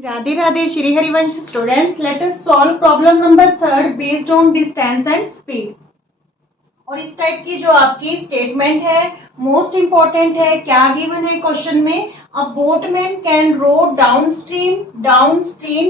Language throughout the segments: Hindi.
Radhe Radhe Shri Harivansh students, let us solve problem number 3 based on distance and speed. और इस टाइप की जो आपकी स्टेटमेंट है मोस्ट इंपॉर्टेंट है। क्या गिवन है क्वेश्चन में? A boatman can row downstream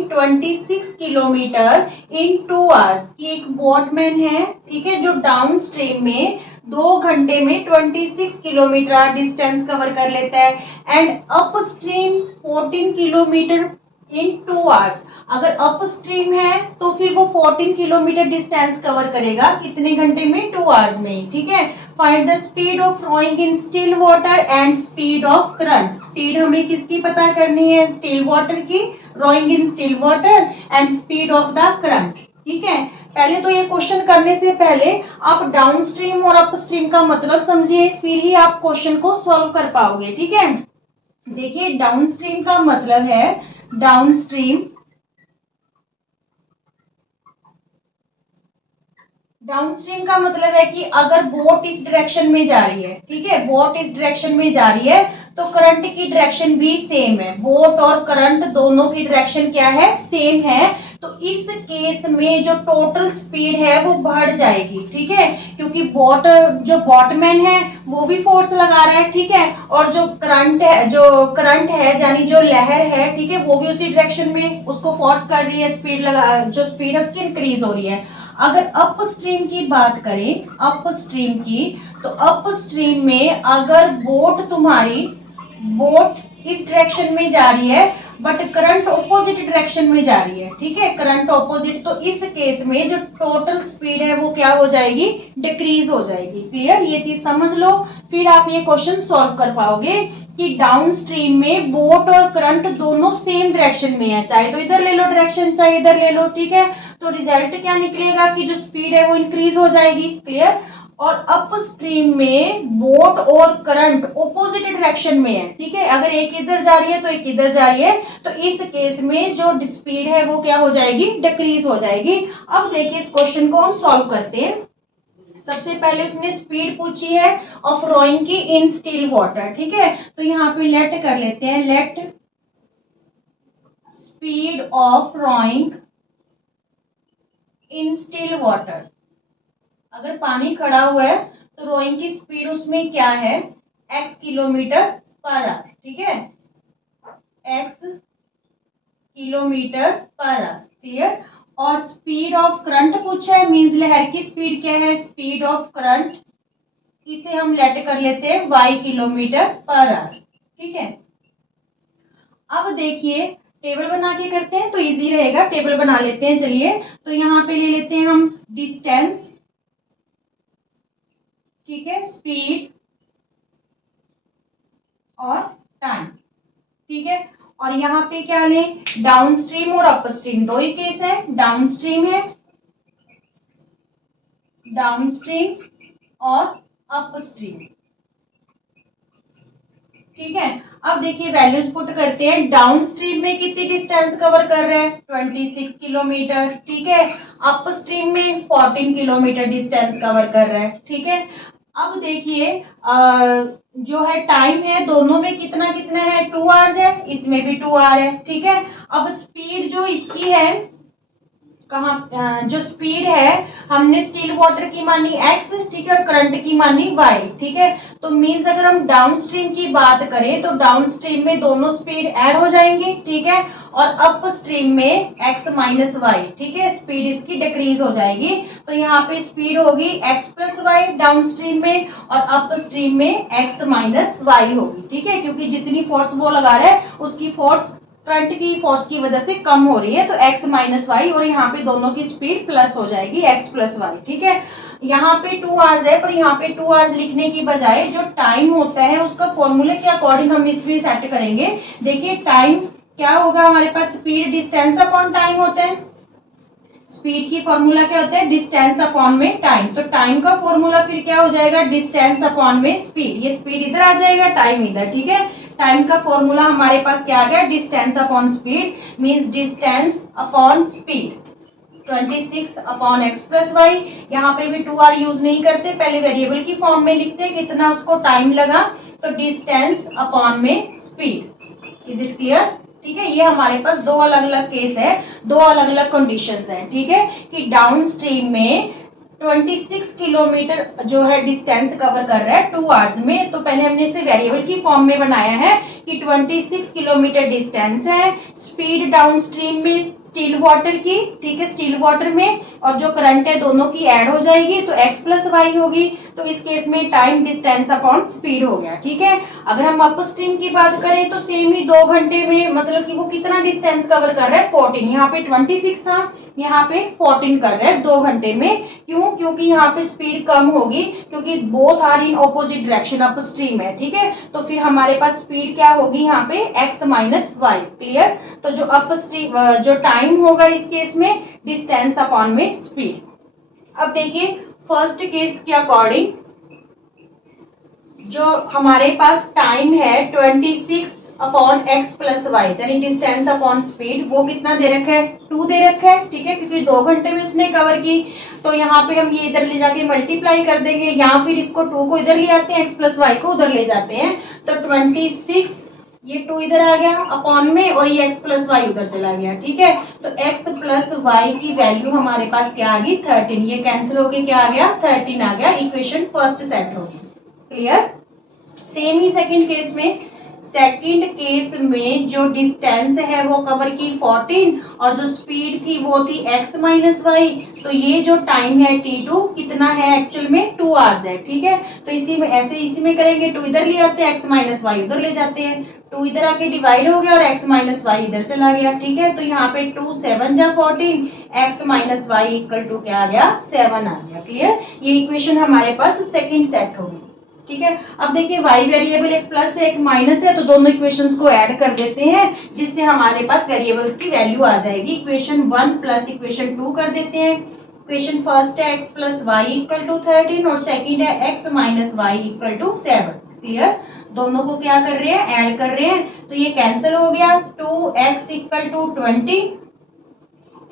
26 kilometre in 2 hours. की एक बोटमैन है, ठीक है, जो डाउनस्ट्रीम में 2 घंटे में 26 किलोमीटर डिस्टेंस कवर कर लेता है and upstream 14 kilometre in 2 hours. अगर अपस्ट्रीम है तो फिर वो 14 किलोमीटर डिस्टेंस कवर करेगा कितने घंटे में? 2 आवर्स में, ठीक है। Find the speed of rowing in still water and speed of current. Speed हमें किसकी पता करनी है? स्टिल वाटर की, rowing in still water and speed of the current, ठीक है। पहले तो ये क्वेश्चन करने से पहले आप डाउनस्ट्रीम और अपस्ट्रीम का मतलब समझिए, फिर ही आप क्वेश्चन को सॉल्व कर पाओगे, ठीक है। देखिए, डाउनस्ट्रीम का मतलब है डाउनस्ट्रीम डाउनस्ट्रीम का मतलब है कि अगर बोट इस डायरेक्शन में जा रही है, ठीक है, बोट इस डायरेक्शन में जा रही है तो करंट की डायरेक्शन भी सेम है। बोट और करंट दोनों की डायरेक्शन क्या है? सेम है। तो इस केस में जो टोटल स्पीड है वो बढ़ जाएगी, ठीक है, क्योंकि जो बॉटमैन है वो भी फोर्स लगा रहा है, ठीक है, और जो करंट है यानी जो लहर है, ठीक है, वो भी उसी डायरेक्शन में उसको फोर्स कर रही है। जो स्पीड है उसकी इंक्रीज हो रही है। अगर अपस्ट्रीम की बात करें, अपस्ट्रीम की, तो अपस्ट्रीम में अगर बोट इस डायरेक्शन में जा रही है बट करंट ऑपोजिट डायरेक्शन में जा रही है, ठीक है, करंट ऑपोजिट, तो इस केस में जो टोटल स्पीड है वो क्या हो जाएगी? डिक्रीज हो जाएगी। क्लियर? ये चीज समझ लो, फिर आप ये क्वेश्चन सॉल्व कर पाओगे कि डाउनस्ट्रीम में बोट और करंट दोनों सेम डायरेक्शन में है, चाहे तो इधर ले लो डायरेक्शन, चाहे इधर ले लो, ठीक है। तो रिजल्ट क्या निकलेगा कि जो स्पीड है वो इंक्रीज हो जाएगी। क्लियर? और अपस्ट्रीम में बोट और करंट ऑपोजिट डायरेक्शन में है, ठीक है, अगर एक इधर जा रही है तो एक इधर जा रही है, तो इस केस में जो स्पीड है वो क्या हो जाएगी? डिक्रीज हो जाएगी। अब देखिए इस क्वेश्चन को हम सॉल्व करते हैं। सबसे पहले उसने स्पीड पूछी है ऑफ रोइंग की इन स्टिल वाटर, ठीक है, तो यहाँ पे लेट कर लेते हैं, let speed of rowing in still water. अगर पानी खड़ा हुआ है तो रोइंग की स्पीड उसमें क्या है? x किलोमीटर पर आवर, ठीक है, x kilometre per hour. Clear? और स्पीड ऑफ करंट पूछा है, मींस लहर की स्पीड क्या है? स्पीड ऑफ करंट, इसे हम लेट कर लेते हैं y किलोमीटर पर आवर, ठीक है। अब देखिए टेबल बना के करते हैं तो इजी रहेगा, टेबल बना लेते हैं। चलिए, तो यहाँ पे ले लेते हैं हम डिस्टेंस, ठीक है, स्पीड और टाइम, ठीक है। और यहाँ पे क्या लें? डाउनस्ट्रीम और अपस्ट्रीम, दो ही केस है, डाउनस्ट्रीम है, डाउनस्ट्रीम और अपस्ट्रीम, ठीक है। अब देखिए वैल्यूज पुट करते हैं। डाउनस्ट्रीम में कितनी डिस्टेंस कवर कर रहे हैं? 26 किलोमीटर, ठीक है। अपस्ट्रीम में 14 किलोमीटर डिस्टेंस कवर कर रहा है, ठीक है। अब देखिए जो है टाइम है दोनों में कितना कितना है? 2 आवर्स है, इसमें भी 2 आवर है, ठीक है। अब स्पीड जो इसकी है, कहाँ जो स्पीड है हमने स्टिल वाटर की मानी x, ठीक है, और करंट की मानी y, ठीक है। तो मींस अगर हम डाउनस्ट्रीम की बात करें तो डाउनस्ट्रीम में दोनों स्पीड ऐड हो जाएंगी, ठीक है, और अपस्ट्रीम में x माइनस वाई, ठीक है, स्पीड इसकी डिक्रीज हो जाएगी। तो यहाँ पे स्पीड होगी x प्लस वाई डाउनस्ट्रीम में और अपस्ट्रीम में x माइनस वाई होगी, ठीक है, क्योंकि जितनी फोर्स वो लगा रहा है उसकी फोर्स करंट की फोर्स की वजह से कम हो रही है, तो x माइनस वाई, और यहाँ पे दोनों की स्पीड प्लस हो जाएगी x प्लस वाई, ठीक है। यहाँ पे 2 आवर्स है, पर यहाँ पे 2 आवर्स लिखने की बजाय जो टाइम होता है उसका फॉर्मूले के अकॉर्डिंग हम इसमें सेट करेंगे। देखिए टाइम क्या होगा हमारे पास? स्पीड डिस्टेंस अपॉन टाइम होता है। स्पीड की फॉर्मूला क्या होता है? डिस्टेंस अपॉन में टाइम, तो टाइम का फॉर्मूला फिर क्या हो जाएगा? डिस्टेंस अपॉन में स्पीड, ये स्पीड इधर आ जाएगा, टाइम इधर, ठीक है। टाइम का फॉर्मूला हमारे पास क्या आ गया? Distance upon speed, means distance upon speed 26 upon x plus y. यहाँ पे भी 2 आर यूज नहीं करते, पहले वेरिएबल की फॉर्म में लिखते हैं कितना उसको टाइम लगा, तो डिस्टेंस अपॉन में स्पीड। Is it clear? ठीक है, ये हमारे पास दो अलग अलग केस है, दो अलग अलग कंडीशंस हैं, ठीक है, कि डाउन स्ट्रीम में 26 किलोमीटर जो है डिस्टेंस कवर कर रहा है 2 आवर्स में। तो पहले हमने इसे वेरिएबल की फॉर्म में बनाया है कि 26 किलोमीटर डिस्टेंस है, स्पीड डाउन स्ट्रीम में स्टिल वाटर की, ठीक है, स्टिल वाटर में, और जो करंट है दोनों की ऐड हो जाएगी तो x प्लस वाई होगी। तो इस केस में टाइम डिस्टेंस अपॉन स्पीड हो गया, ठीक है। अगर हम अप स्ट्रीम की बात करें तो सेम ही 2 घंटे में, मतलब कि वो कितना डिस्टेंस कवर कर रहा है 14, यहाँ पे 26 था, यहाँ पे 14 कर रहा है 2 घंटे में। क्यों? क्योंकि यहाँ पे स्पीड कम होगी, क्योंकि both are in opposite direction, upstream है, ठीक है। तो फिर हमारे पास स्पीड क्या होगी यहाँ पे x माइनस वाई, क्लियर। तो जो अप स्ट्रीम जो टाइम होगा इस केस में डिस्टेंस अपॉन में स्पीड। अब देखिए फर्स्ट केस के अकॉर्डिंग जो हमारे पास टाइम है 26 अपॉन एक्स प्लस वाई, यानी डिस्टेंस अपॉन स्पीड, वो कितना दे रखा है 2 दे रखा है, ठीक है, क्योंकि 2 घंटे में उसने कवर की। तो यहाँ पे हम ये इधर ले जाके मल्टीप्लाई कर देंगे, या फिर इसको 2 को इधर ले आते हैं, एक्स प्लस वाई को उधर ले जाते हैं। तो 26, ये 2 इधर आ गया अपॉन में, और ये x प्लस वाई उधर चला गया, ठीक है। तो x प्लस वाई की वैल्यू हमारे पास क्या आ गई 13, ये कैंसिल होके क्या आ गया 13 आ गया, इक्वेशन फर्स्ट सेट होगी, क्लियर। सेम ही सेकंड केस में, सेकंड केस में जो डिस्टेंस है वो कवर की 14, और जो स्पीड थी वो थी x माइनस वाई। तो ये जो टाइम है t2 कितना है एक्चुअल में 2 आवर्स है, ठीक है। तो इसी में ऐसे इसी में करेंगे, 2 इधर ले आते हैं, x माइनस वाई उधर ले जाते हैं, 2 इधर आके डिवाइड हो गया और x माइनस वाई इधर चला गया, ठीक है। तो यहाँ पे 2 7 जा 14, x minus y equal to क्या आ गया 7 आ गया, क्लियर। ये इक्वेशन हमारे पास सेकंड सेट होगी, ठीक है। अब देखिए y वेरिएबल एक प्लस है एक माइनस है, तो दोनों इक्वेशंस को ऐड कर देते हैं, जिससे हमारे पास वेरिएबल्स की वैल्यू आ जाएगी। इक्वेशन 1 प्लस इक्वेशन 2 कर देते हैं। इक्वेशन फर्स्ट है x plus y equal to 13, और सेकंड है x minus y equal to 7, clear. दोनों को क्या कर रहे हैं ऐड कर रहे हैं, तो ये कैंसिल हो गया, 2x इक्वल टू 20,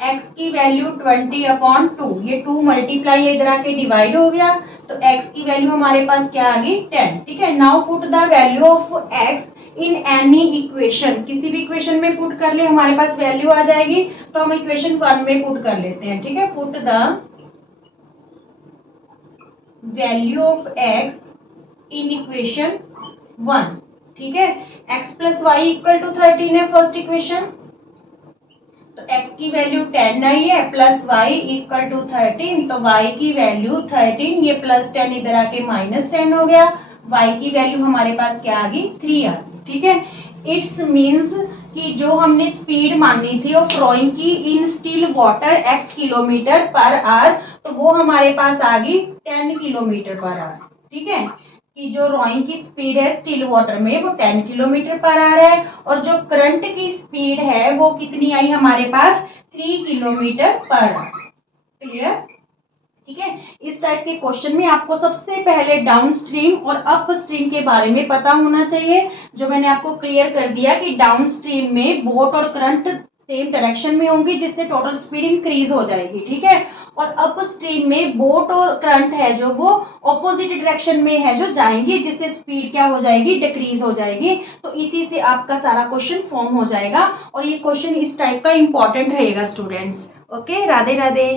x की वैल्यू 20 अपॉन 2, ये 2 मल्टीप्लाई इधर आके डिवाइड हो गया, तो x की वैल्यू हमारे पास क्या आ गई 10, ठीक है। Now put the value of x in any equation, किसी भी इक्वेशन में पुट कर ले हमारे पास वैल्यू आ जाएगी। तो हम इक्वेशन 1 में पुट कर लेते हैं, ठीक है। Put the value of x in equation 1, ठीक है। x plus y equal to 13 है फर्स्ट इक्वेशन, तो x की वैल्यू 10 आई है, प्लस y इक्वल टू 13, तो y की वैल्यू 13, ये प्लस 10 इधर आके माइनस 10 हो गया, y की वैल्यू हमारे पास क्या आ गई 3 आ गई, ठीक है। इट्स मीन्स कि जो हमने स्पीड मानी थी ऑफ रोइंग की इन still water x kilometre per hour, तो वो हमारे पास आ गई 10 किलोमीटर पर आवर, ठीक है। कि जो रोइंग की स्पीड है स्टिल वाटर में वो 10 किलोमीटर पर आवर है, और जो करंट की स्पीड है वो कितनी आई हमारे पास 3 किलोमीटर पर आवर, क्लियर, ठीक है। इस टाइप के क्वेश्चन में आपको सबसे पहले डाउन स्ट्रीम और अप स्ट्रीम के बारे में पता होना चाहिए, जो मैंने आपको क्लियर कर दिया कि डाउन स्ट्रीम में बोट और करंट सेम डायरेक्शन में होंगी, जिससे टोटल स्पीड इंक्रीज हो जाएगी, ठीक है। और अप स्ट्रीम में बोट और करंट है जो वो ऑपोजिट डायरेक्शन में है जो जाएंगी, जिससे स्पीड क्या हो जाएगी डिक्रीज हो जाएगी। तो इसी से आपका सारा क्वेश्चन फॉर्म हो जाएगा, और ये क्वेश्चन इस टाइप का इंपॉर्टेंट रहेगा स्टूडेंट्स। ओके, राधे राधे।